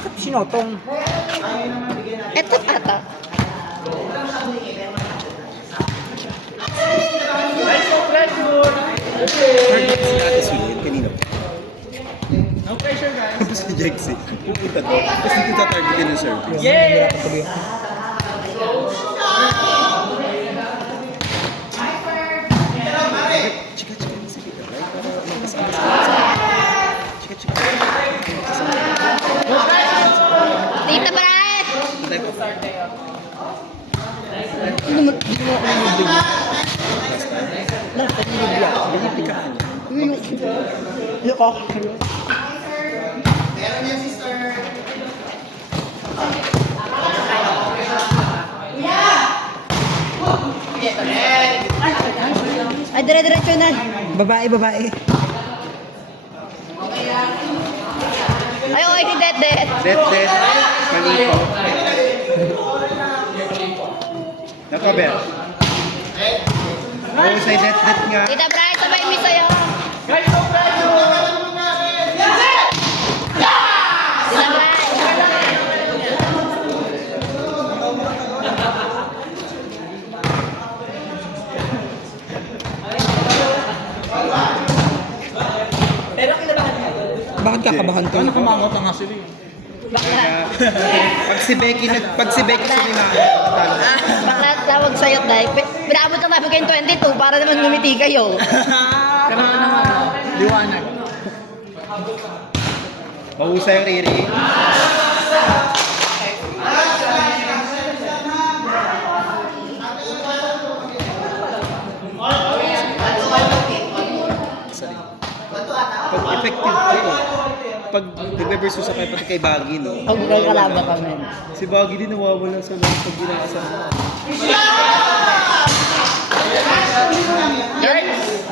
Bakit sinotong? Eto ata. Target si Ate Suyin kanina. No pressure, guys. Tapos si Jexy. Pupunta doon. Tapos dito tatargetin ng service. Yeah! Tuloy. Chika, chika. Sige, right? Para chika, chika. Tita Brian! Hindi mo ako nilibig. Lahat ang nilibig ako. Pinipikahan. Hindi ako. Ay, dire-diretso na. Babae, babae. Ay, okay, si Det. Det. Mali po. Nakabel. Oo, say det nga. Tita Brian, sabay mi sa'yo. Guys, no pressure. Tita Brian. Bakit kakabahan ka? Ano kumangot ang sila eh? Pag si Becky sumima. Bakit tawag sa'yo, Day? Pinabot lang namin kayong 22 para naman ngumiti kayo. Pero naman, liwanag. Mahusay yung Riri. Pag effective ko, pag nagbe-versus ako pati kay Baggy, no? Pag kalaban kami. Si Baggy din nawawala sa lahat pag ginakasama.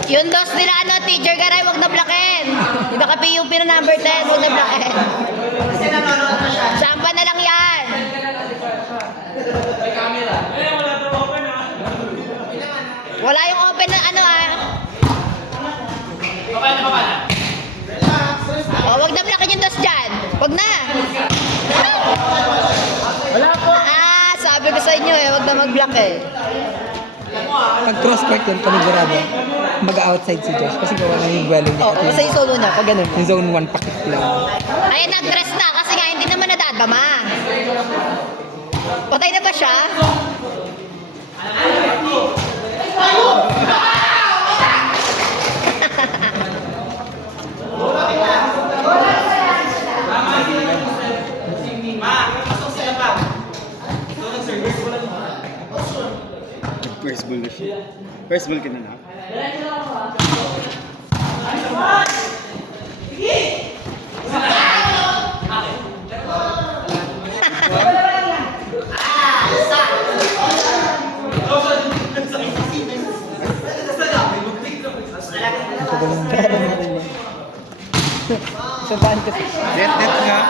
Yung dos nila, teacher Garay, huwag na blakin. Di ba ka PUP na number 10, huwag na blakin. Sampa na lang yan. Wala yung open na huwag na blakin yung dos dyan. Huwag na. Wala po. Sabi ko sa inyo huwag na mag-block Pag cross court yun, panigurado, mag-outside si Josh. Kasi gawa ng yung dwelling niya. Basta yung solo niya, pag ganun. Yung zone 1 pakit lang. Ayan, nag-dress na kasi nga hindi naman nadadama. Patay na ba siya? First ball na siya. First ball ka na na. Sabahan kasi. Det nga.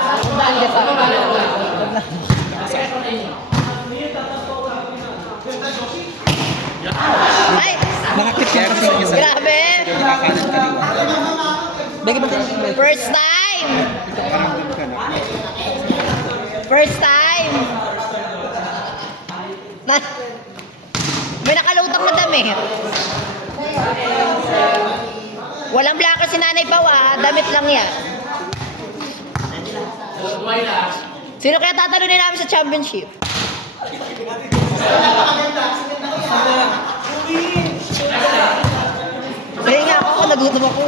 Ay! Nakakit yan kasi. Grabe! Nakakanan ka rin. Bagay ba tayo? First time! Parang doon ka na. First time! May nakalutang na damit. Walang blaka si Nanay Pawa, damit lang yan. Sino kaya tatalunin namin sa championship? Kaya nga ako, nagutom ako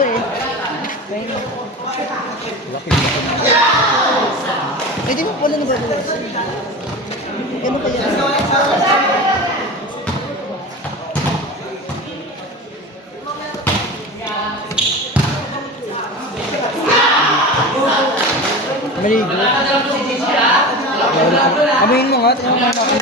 Eh, di mo pala nagagawa. Gano'n kaya? Maligo. Amoyin mo nga, tingnan mo nga ako.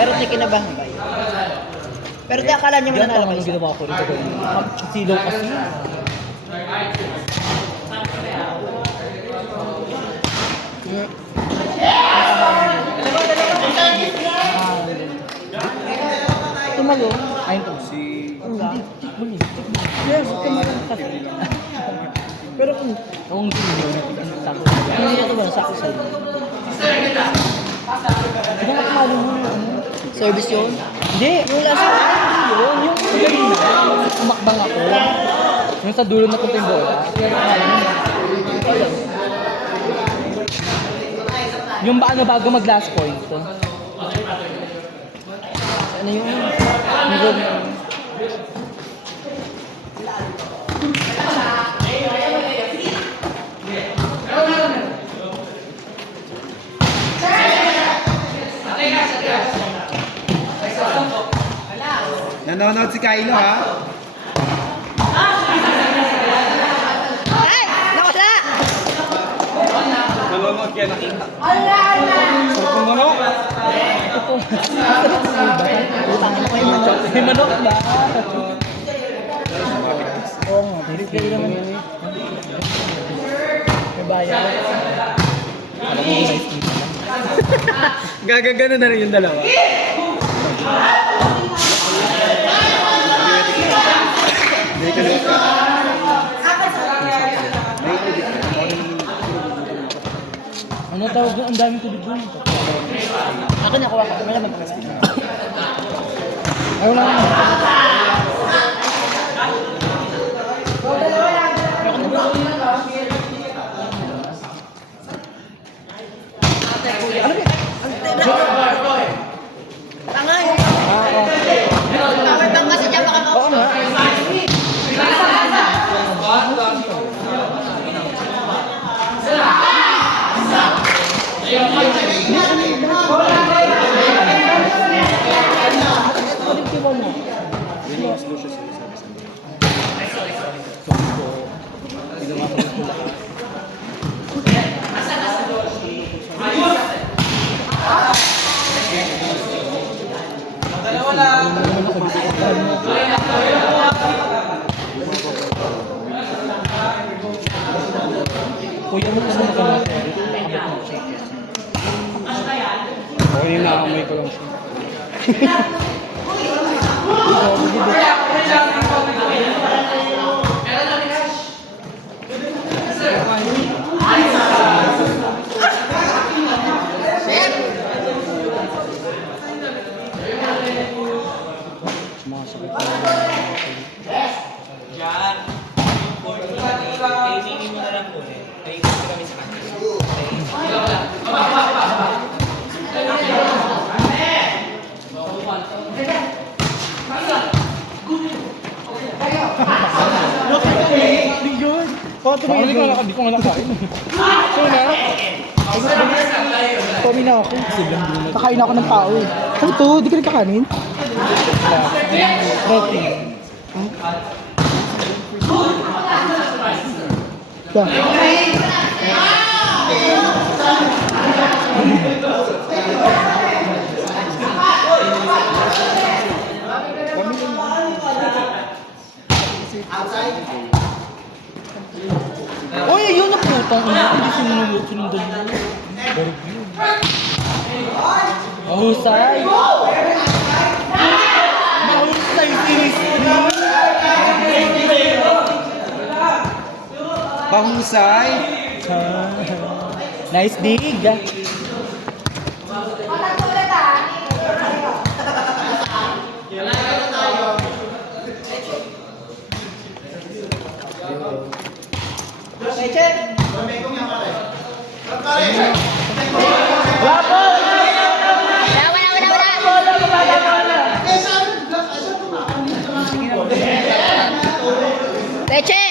Pero di kinabahan ba yun? Pero di akala niyo mananalo kayo. Ginawa ko rito. Silaw kasi. malo. Ayun to. Si... Yes, pero kung... Kung hindi mo, sako. Hindi na ito ba, sako sa'yo. Hindi na kamalo mo ano. Service yun? Hindi, yung last time, hindi yun. Yung kanina, umakbang ako. Yung sa dulo na punta yung bola. Yung ano bago mag last point. Ano yung... Nanonood si Kylo, ha? Ay! Nakasala! Nanonood kaya nakita. Sarapong manok. May manok ba? Oo nga, display naman yun eh. May bayan. Alam mo nice dito lang. Gagagano na rin yung dalawa. May kalit ka. May kalit ka. Ano tawag doon? Ang daming tubig doon. Ako nakuha ko. Wala naman pala. Ayaw lang ako. Tanga yun. Tanga kasi dyan baka Oo nga. Kuya mo kasi nakamata. Okay, naamoy ko lang siya. Di ko nga nakain. So na? Kami na ako. Kakain ako ng tao eh. Ano to? Di ka rin kakanin? Protein. Da. Oy, yun na putang ina. Hindi sinundan mo. Barog yun. Mahusay. Mahusay, sinis. Pahusay. Nice dig. Leche!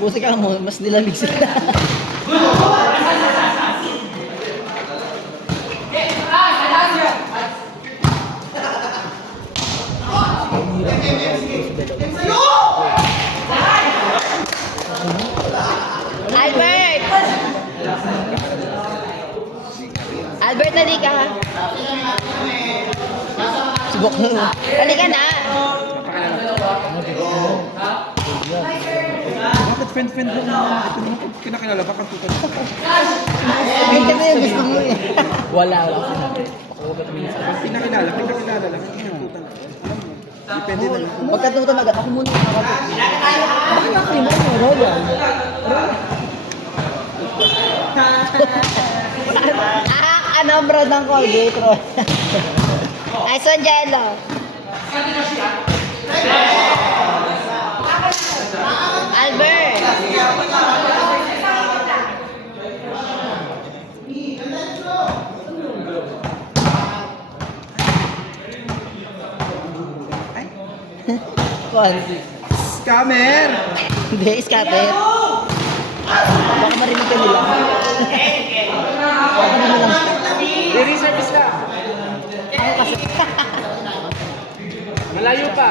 Buti ka mo, mas nilamig sila. Albert! Albert, halika ha. Subok mo. Halika na. friend lang naman. Ito naman pag kinakilala, baka tutan. Ganyan na yung gusto mo eh. Wala sinabi. Baka huwag ka tumingin sa akin. Pinakilala lang. Tutan. Depende na lang. Pagkatuto na agad, ako muna yung nakatuto. Bakit nakalimutan mo, Royal? Ano ang brand ng Colgate, Roy? Nice one, Jello. Albert. Kuhan. Scammer! Hindi, scatter. Baka marinig ka nila. Baka naman lang. I-reservice ka. Malayo pa.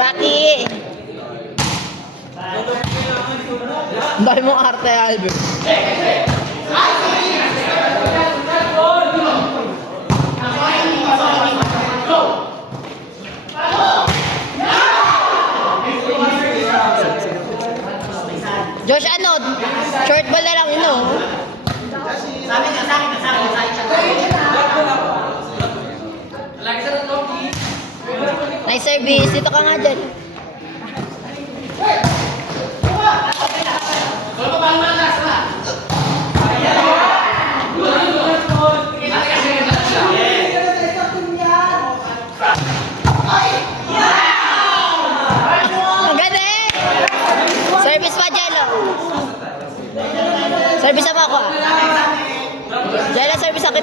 Rocky. Ang dami mong arte, Albert. Josh, ano? Short ball na lang, no? Nice service. Dito ka nga dyan. Ang galing! Service pa, Jello. Service na ba ako? Jello, service ako.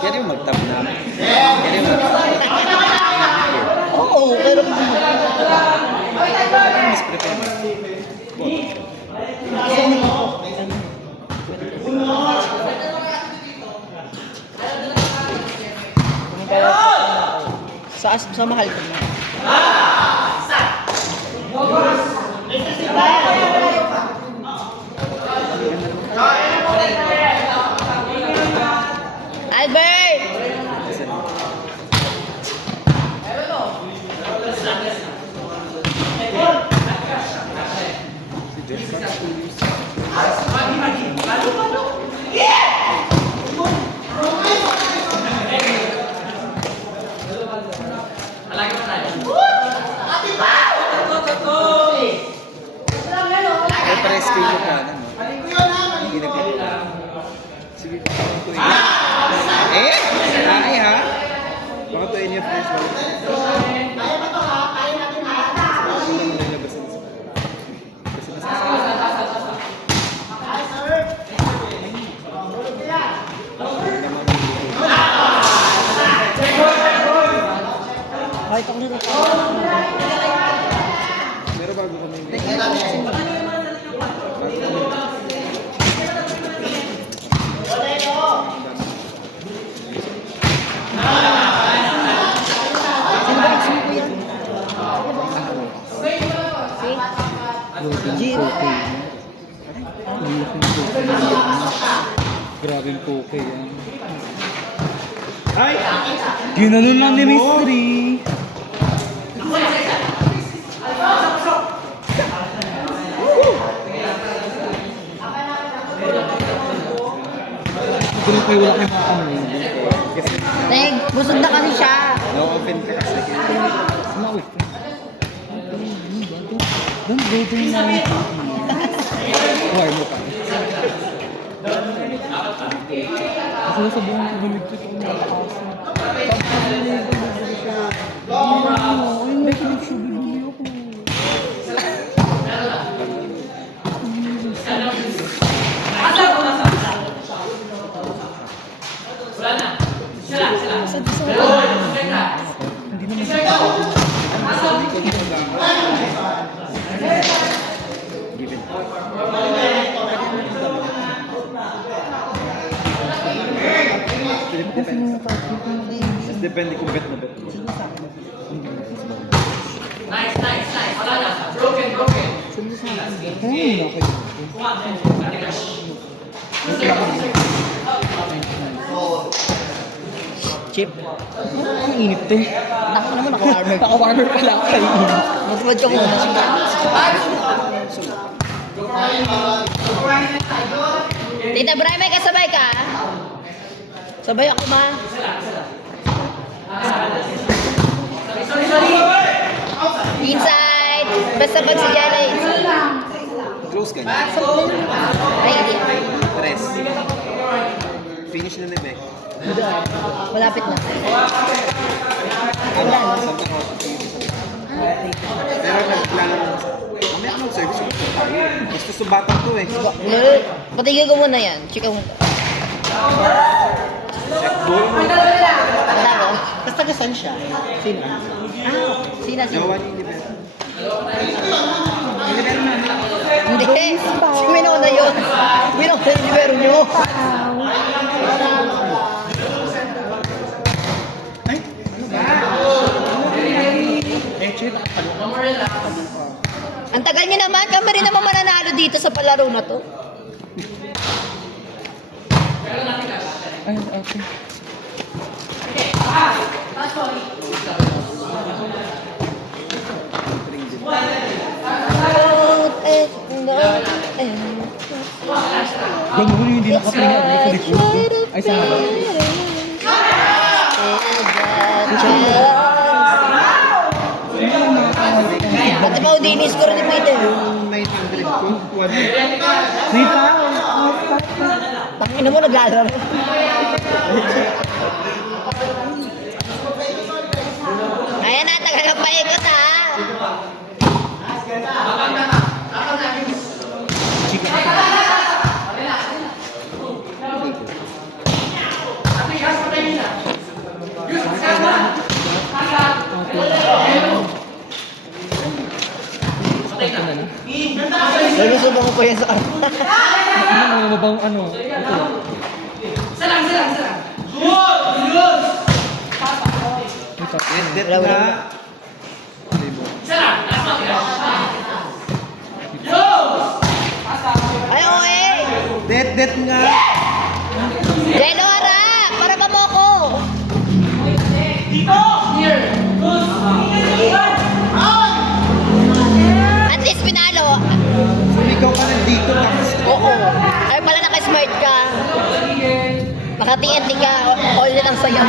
Yan yung mag-tap na. Yan yung mag-tap. Oo, pero Mas prepare. sa mahal ko na. Albert! May press kayo yung kanan, no? Hindi nagpapala. Sige, baka tuin niya. Ay ha? Baka tuin niya first. Kaya ba ito ha? Kaya natin ha? Kasi lang nalabasan sa... Kasi nasa... Kahit ako nito. Pero bago kami... Grabing poke yan. Ay! Ginanon lang ni Mystery. Siguro kayo wala kayong makakamay. Kasi... Neng, busog na kasi siya. Na-open ka kasi. Na-open. Don't go to me. Huwag mo pa. Kasi nasa buong bumiligtit ako ng kasa. Ay, may kinig siya. Bibili ako. Hindi naman siya. Depende kung bet na bet mo. muna kayo. Chip. Ang init to. Ako naman, naka-armor. Naka-warmer pala ako kayo. Mas ka muna. Tita Bray, may kasabay ka? Sabay ako, ma. Inside. Basta pag si Jelly. Close ka niya. Ay, hindi. Press. Finish na ni Beck. Malapit na. Wala na. Pero nagplano mo. Mamaya ka mag-service ko tayo. Gusto subatan to eh. Patigil ko muna yan. Chika mo. Check goal mo. Wala ko. Tapos taga-saan siya? Sino? Sina, sina. Jawa ni Libero. Hindi. Si Minong na yun. Minong na yung libero nyo. Ang tagal niyo naman. Kami rin naman mananalo dito sa palaro na to. Ay, okay. Ganun yung hindi nakapahinga. Ay, sa likod. Ay, sa harap. Pati pa Udinis ko rin ni Peter. 900 ko. 1. May tao. Tangina mo, naglalaro. Ayan na, tagal ang paikot ha. Nalusubang ko pa yan sa Ano mo bang ano? Ito. Net na. Ay, oe! Det nga. Jello, harap! Para ba mo ko? At least pinalo. Sumigaw ka ng dito. Oo. Ay pala naka-smart ka. Baka TNT ka. All na lang sa'yo.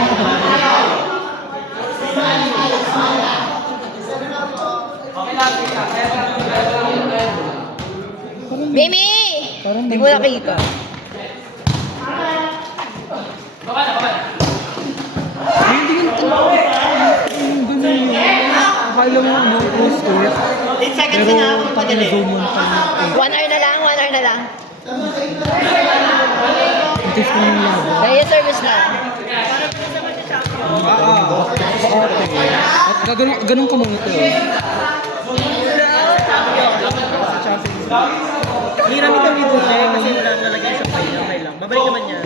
Mimi! Hindi mo nakita. Ay, hindi yun talaga. Yung ganun yun. Akala mo ano, close to it. 8 seconds na ako Pero pagaling. zoom on pa yun. 1 hour na lang, 1 hour na lang. Antis ko yung labo. Kaya service na. At ganun ka muna ito. Hirap ito dito eh, kasi wala nalagay sa file. Okay lang. Babalik naman niya.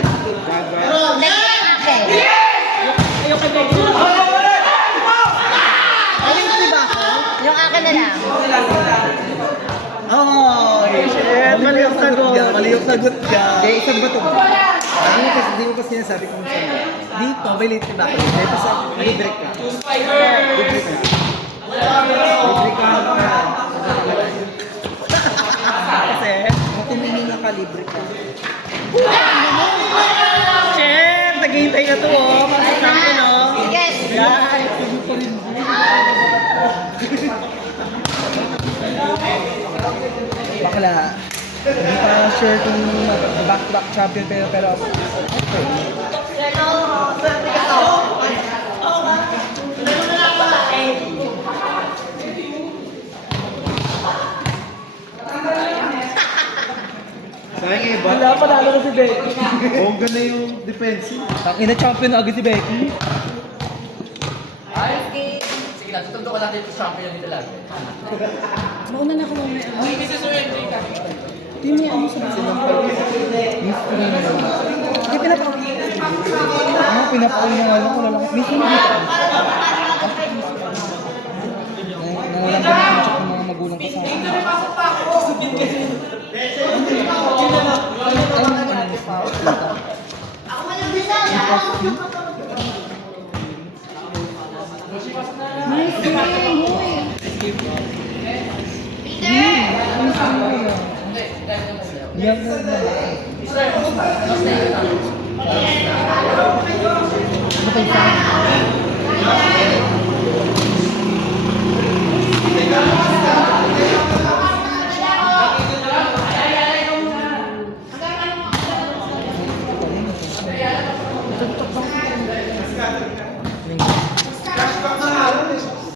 Next na akin. Ayaw ka dito. Ayun ko diba ako? Yung akin na lang. Oh, shit. Mali yung sagot. Mali yung sagot ka. Kaya isang bato ba? Ano kasi di mo pa sinasabi kung saan. Dito, may late ba ako? Kaya pa sa libre ka. Libre ka. Libre ka. Kasi, Matumingin na ka, libre ka. shit. Naghihintay na to oh. Masasabi no. Sige. Yan. Bakla. Hindi pa sure kung back-to-back champion pero Sayang eh, ba? wala pa lalo ko si Becky. Bongga na yung defensive. Ang ina champion na agad si Becky. Mystery na lang. Hindi pinapakul na nga lang. Wala lang. Mystery na dito. Nangalang ba na check ng mga magulang ko sa akin. Ay, Ano pa isa?